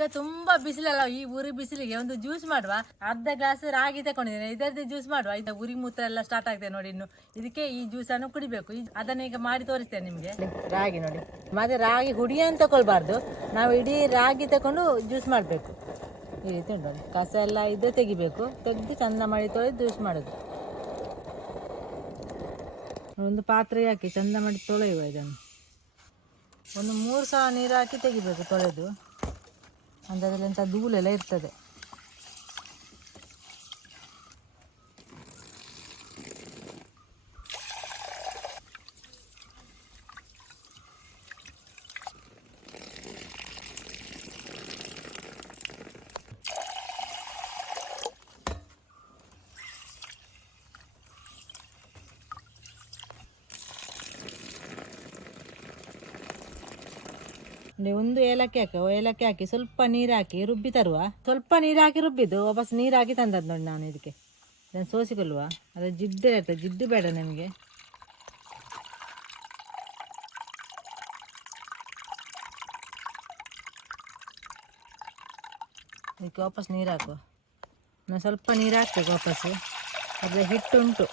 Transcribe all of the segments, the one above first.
ಈಗ ತುಂಬಾ ಬಿಸಿಲಲ್ಲ, ಈ ಉರಿ ಬಿಸಿಲಿಗೆ ಒಂದು ಜ್ಯೂಸ್ ಮಾಡುವ. ಅರ್ಧ ಗ್ಲಾಸ್ ರಾಗಿ ತಕೊಂಡಿದ್ದೇನೆ. ಇದರದ್ದು ಜ್ಯೂಸ್ ಮಾಡುವ. ಇದು ಉರಿ ಮೂತ್ರ ಎಲ್ಲ ಸ್ಟಾರ್ಟ್ ಆಗ್ತದೆ ನೋಡಿ ಇನ್ನು. ಇದಕ್ಕೆ ಈ ಜ್ಯೂಸ್ ಅನ್ನು ಕುಡಿಬೇಕು. ಅದನ್ನ ಈಗ ಮಾಡಿ ತೋರಿಸ್ತೇನೆ ನಿಮ್ಗೆ. ರಾಗಿ ನೋಡಿ. ಮತ್ತೆ ರಾಗಿ ಹುಡಿಯನ್ನು ತಗೊಳ್ಬಾರ್ದು ನಾವು ಇಡೀ ರಾಗಿ ತಕೊಂಡು ಜ್ಯೂಸ್ ಮಾಡಬೇಕು. ಈ ರೀತಿ ಉಂಟು ನೋಡಿ. ಕಸ ಎಲ್ಲ ಇದು ತೆಗಿಬೇಕು. ತೆಗೆದು ಚಂದ ಮಾಡಿ ತೊಳೆದು ಜ್ಯೂಸ್ ಮಾಡೋದು. ಒಂದು ಪಾತ್ರೆ ಹಾಕಿ ಚಂದ ಮಾಡಿ ತೊಳೆಯುವ ಇದನ್ನು. ಒಂದು ಮೂರು ಸಾವಿರ ನೀರು ಹಾಕಿ ತೆಗಿಬೇಕು ತೊಳೆದು. ಅಂದರೆ ಅದರಲ್ಲಿ ಎಂಥ ಧೂಳೆಲ್ಲ ಇರ್ತದೆ. ಅಂದ್ರೆ ಒಂದು ಏಲಕ್ಕಿ ಹಾಕಿ ಏಲಕ್ಕಿ ಹಾಕಿ ಸ್ವಲ್ಪ ನೀರು ಹಾಕಿ ರುಬ್ಬಿ ತರುವ. ಸ್ವಲ್ಪ ನೀರು ಹಾಕಿ ರುಬ್ಬಿದ್ದು, ವಾಪಸ್ ನೀರು ಹಾಕಿ ತಂದದ್ದು ನೋಡಿ ನಾನು ಇದಕ್ಕೆ ಇದನ್ನು ಸೋಸಿಕೊಳ್ಳುವ ಅದು ಜಿಡ್ಡು ಇರ್ತದೆ ಜಿಡ್ಡು ಬೇಡ ನಿಮಗೆ. ಇದಕ್ಕೆ ವಾಪಸ್ ನೀರು ಹಾಕುವ ನಾನು ಸ್ವಲ್ಪ ನೀರು ಹಾಕ್ಬೇಕು ವಾಪಸ್ಸು ಅದರ ಹಿಟ್ಟುಂಟು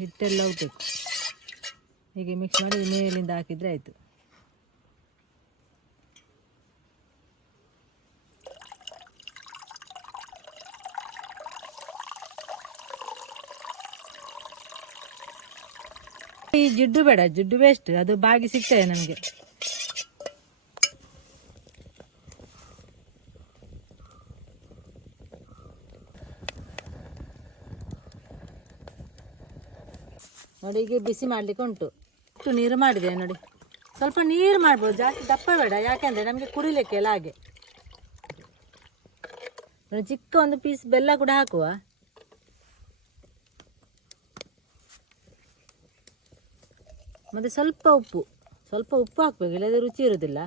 ಹಿಟ್ಟೆಲ್ಲ ಹೀಗೆ ಮಿಕ್ಸ್ ಮಾಡಿ ಮೇಲಿಂದ ಹಾಕಿದರೆ ಆಯಿತು. ಈ ಜಿಡ್ಡು ಬೇಡ, ಜಿಡ್ಡು ವೇಸ್ಟ್ ಅದು ಬಾಗಿ ಸಿಗ್ತದೆ ನಮಗೆ. ನೋಡಿ, ಈಗ ಬಿಸಿ ಮಾಡ್ಲಿಕ್ಕೆ ಉಂಟು. ಇಷ್ಟು ನೀರು ಮಾಡಿದೆ ನೋಡಿ. ಸ್ವಲ್ಪ ನೀರು ಮಾಡ್ಬೋದು, ಜಾಸ್ತಿ ದಪ್ಪ ಬೇಡ. ಯಾಕೆಂದ್ರೆ ನಮಗೆ ಕುಡಿಲಿಕ್ಕೆ ಎಲ್ಲ ಹಾಗೆ. ಚಿಕ್ಕ ಒಂದು ಪೀಸ್ ಬೆಲ್ಲ ಕೂಡ ಹಾಕುವ. ಮತ್ತು ಸ್ವಲ್ಪ ಉಪ್ಪು. ಸ್ವಲ್ಪ ಉಪ್ಪು ಹಾಕ್ಬೇಕು. ಇಲ್ಲದೆ ರುಚಿ ಇರೋದಿಲ್ಲ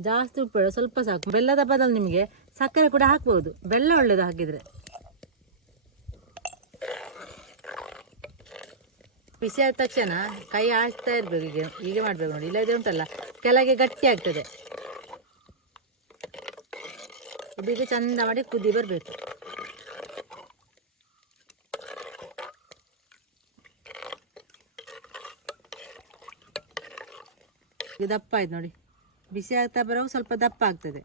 ಜಾಸ್ತಿ ಉಪ್ಪು ಬೇಡ ಸ್ವಲ್ಪ ಸಾಕು. ಬೆಲ್ಲದ ಬದಲು ನಿಮಗೆ ಸಕ್ಕರೆ ಕೂಡ ಹಾಕ್ಬೋದು. ಬೆಲ್ಲ ಒಳ್ಳೆಯದು ಹಾಕಿದರೆ. ಬಿಸಿ ಆದ ತಕ್ಷಣ ಕೈ ಆಡಿಸ್ತಾ ಇರಬೇಕು ಈಗ. ಹೀಗೆ ಮಾಡಬೇಕು ನೋಡಿ. ಇಲ್ಲದೆ ಉಂಟಲ್ಲ. ಕೆಳಗೆ ಗಟ್ಟಿ ಆಗ್ತದೆ. ಇದೀಗ ಚಂದ ಮಾಡಿ ಕುದಿ ಬರಬೇಕು. ದಪ್ಪ ಆಯ್ತು ನೋಡಿ. ಬಿಸಿ ಆಗ್ತಾ ಬರೋ ಸ್ವಲ್ಪ ದಪ್ಪ ಆಗ್ತದೆ.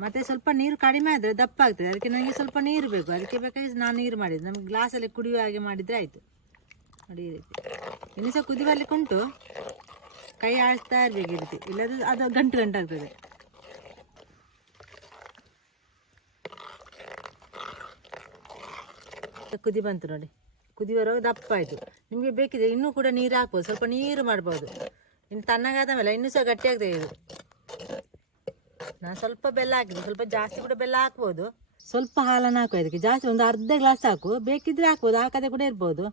ಮತ್ತೆ ಸ್ವಲ್ಪ ನೀರು ಕಡಿಮೆ ಆದರೆ ದಪ್ಪ ಆಗ್ತದೆ. ಅದಕ್ಕೆ ನನಗೆ ಸ್ವಲ್ಪ ನೀರು ಬೇಕು. ಅದಕ್ಕೆ ಬೇಕಾಗಿ ನಾನು ನೀರು ಮಾಡಿದ್ದು. ನಮಗೆ ಗ್ಲಾಸಲ್ಲಿ ಕುಡಿಯುವ ಹಾಗೆ ಮಾಡಿದರೆ ಆಯಿತು. ನೋಡಿ ರೀತಿ. ಇನ್ನು ಸಹ ಕುದಿವಲ್ಲಿ ಉಂಟು. ಕೈ ಆಡಿಸ್ತಾ ಇರಬೇಕು ಈ ರೀತಿ. ಇಲ್ಲದ್ರೆ ಅದು ಗಂಟು ಗಂಟಾಗ್ತದೆ ಕುದಿ ಬಂತು ನೋಡಿ. ಕುದಿ ಬರುವಾಗ ದಪ್ಪ ಆಯಿತು. ನಿಮಗೆ ಬೇಕಿದೆ ಇನ್ನೂ ಕೂಡ ನೀರು ಹಾಕ್ಬೋದು. ಸ್ವಲ್ಪ ನೀರು ಮಾಡ್ಬೋದು. ಇನ್ನು ತಣ್ಣಗಾದ ಮೇಲೆ ಇನ್ನೂ ಸಹ ಗಟ್ಟಿ ಆಗ್ತದೆ ಇದು. ನಾನು ಸ್ವಲ್ಪ ಬೆಲ್ಲ ಹಾಕಿದೆ. ಸ್ವಲ್ಪ ಜಾಸ್ತಿ ಕೂಡ ಬೆಲ್ಲ ಹಾಕ್ಬೋದು. ಸ್ವಲ್ಪ ಹಾಲನ್ನು ಹಾಕುವ ಇದಕ್ಕೆ. ಜಾಸ್ತಿ ಒಂದು ಅರ್ಧ ಗ್ಲಾಸ್ ಹಾಕು. ಬೇಕಿದ್ರೆ ಹಾಕ್ಬೋದು. ಹಾಕದೆ ಕೂಡ ಇರ್ಬೋದು.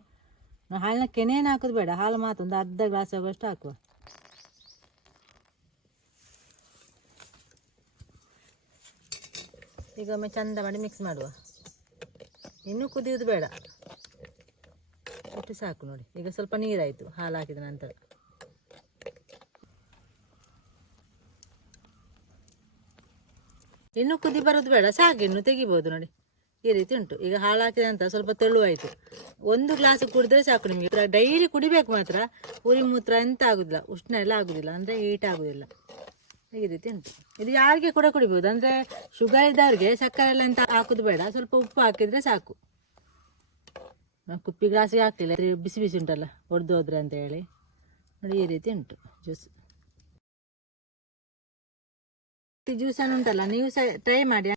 ನಾವು ಹಾಲಿನ ಕೆನೆಯನ್ನು ಹಾಕೋದು ಬೇಡ. ಹಾಲು ಮಾತ್ರ ಒಂದು ಅರ್ಧ ಗ್ಲಾಸ್ ಆಗುವಷ್ಟು ಹಾಕುವ. ಈಗ ಒಮ್ಮೆ ಚಂದ ಮಾಡಿ ಮಿಕ್ಸ್ ಮಾಡುವ. ಇನ್ನೂ ಕುದಿಯೋದು ಬೇಡ. ಇಷ್ಟು ಸಾಕು ನೋಡಿ. ಈಗ ಸ್ವಲ್ಪ ನೀರಾಯಿತು. ಹಾಲು ಹಾಕಿದ ನಂತರ. ಇನ್ನು ಕುದಿ ಬರೋದು ಬೇಡ ಸಾಕು ಇನ್ನು ತೆಗಿಬೋದು ನೋಡಿ. ಈ ರೀತಿ ಉಂಟು. ಈಗ ಹಾಳಾಗಿದೆ ಅಂತ ಸ್ವಲ್ಪ ತೆಳುವಾಯಿತು. ಒಂದು ಗ್ಲಾಸ್ ಕುಡಿದ್ರೆ ಸಾಕು ನಿಮಗೆ. ಡೈಲಿ ಕುಡಿಬೇಕು ಮಾತ್ರ. ಉರಿ ಮೂತ್ರ ಎಂತ ಆಗುದಿಲ್ಲ. ಉಷ್ಣ ಎಲ್ಲ ಆಗುದಿಲ್ಲ. ಅಂದರೆ ಹೀಟ್ ಆಗುದಿಲ್ಲ. ಈ ರೀತಿ ಉಂಟು. ಇದು ಯಾರಿಗೆ ಕೂಡ ಕುಡಿಬೋದು. ಅಂದರೆ ಶುಗರ್ ಇದ್ದವ್ರಿಗೆ ಸಕ್ಕರೆ ಎಲ್ಲ ಎಂತ ಹಾಕೋದು ಬೇಡ. ಸ್ವಲ್ಪ ಉಪ್ಪು ಹಾಕಿದ್ರೆ ಸಾಕು. ಕುಪ್ಪಿ ಗ್ಲಾಸಿಗೆ ಹಾಕ್ಲಿಲ್ಲ. ಬಿಸಿ ಬಿಸಿ ಉಂಟಲ್ಲ. ಹೊಡೆದು ಹೋದ್ರೆ ಅಂತ ಹೇಳಿ. ನೋಡಿ ಈ ರೀತಿ ಉಂಟು. ಜ್ಯೂಸ್ ಜ್ಯೂಸನ್ನು ಉಂಟಲ್ಲ ನೀವು ಸಹ ಟ್ರೈ ಮಾಡಿ.